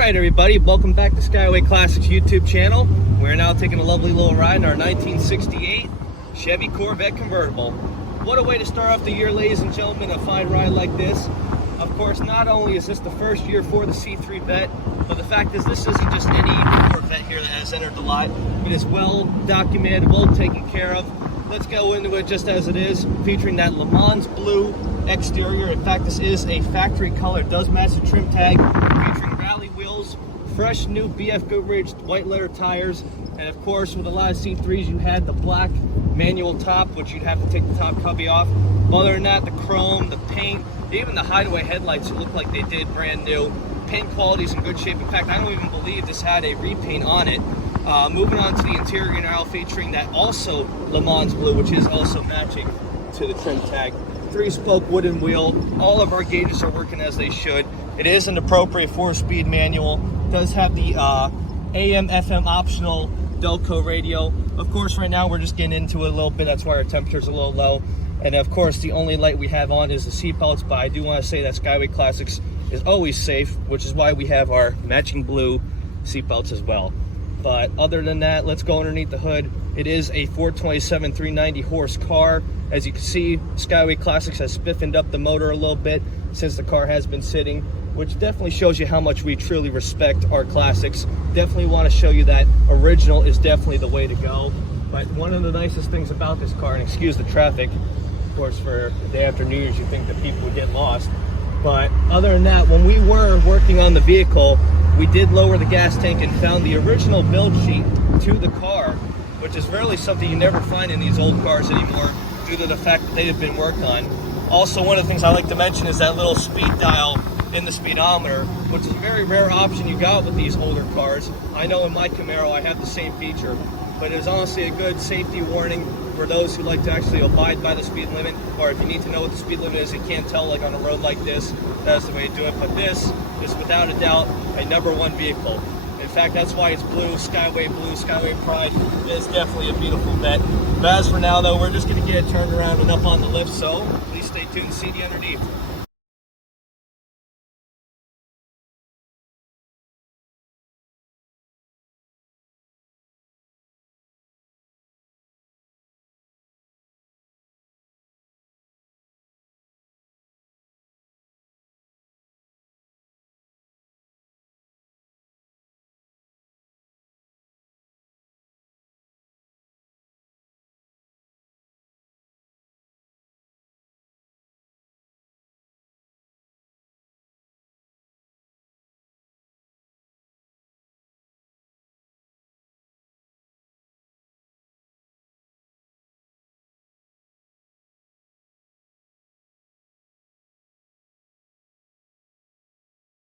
Alright everybody, welcome back to Skyway Classics YouTube channel. We're now taking a lovely little ride in our 1968 Chevy Corvette convertible. What a way to start off the year, ladies and gentlemen, a fine ride like this. Of course, not only is this the first year for the C3 vet, but the fact is this isn't just any Corvette here that has entered the lot. It is well documented, well taken care of. Let's go into it just as it is, featuring that Le Mans blue exterior. In fact, this is a factory color. It does match the trim tag, featuring rally wheels, fresh new BF Goodrich white letter tires, and of course with a lot of C3s you had the black manual top, which you'd have to take the top cubby off. Other than that, the chrome, the paint, even the hideaway headlights look like they did brand new. Paint quality is in good shape. In fact, I don't even believe this had a repaint on it. Moving on to the interior now, featuring that also Le Mans blue, which is also matching to the trim tag. 3-spoke wooden wheel. All of our gauges are working as they should. It is an appropriate 4-speed manual. It does have the AM FM optional Delco radio. Of course, right now we're just getting into it a little bit. That's why our temperature's a little low. And of course, the only light we have on is the seat belts, but I do want to say that Skyway Classics is always safe, which is why we have our matching blue seat belts as well. But other than that, let's go underneath the hood. It is a 427 390 horse car. As you can see, Skyway Classics has spiffened up the motor a little bit since the car has been sitting, which definitely shows you how much we truly respect our classics. Definitely want to show you that original is definitely the way to go. But one of the nicest things about this car, and excuse the traffic, of course, for the day after New Year's, you think that people would get lost. But other than that, when we were working on the vehicle, we did lower the gas tank and found the original build sheet to the car, which is really something you never find in these old cars anymore due to the fact that they have been worked on. Also, one of the things I like to mention is that little speed dial in the speedometer, which is a very rare option you got with these older cars. I know in my Camaro I have the same feature, but it is honestly a good safety warning for those who like to actually abide by the speed limit, or if you need to know what the speed limit is, you can't tell like on a road like this, that's the way to do it. But this is without a doubt a #1 vehicle. In fact, that's why it's blue, Skyway Pride. It is definitely a beautiful vet. But as for now though, we're just gonna get it turned around and up on the lift, so please stay tuned to see the underneath.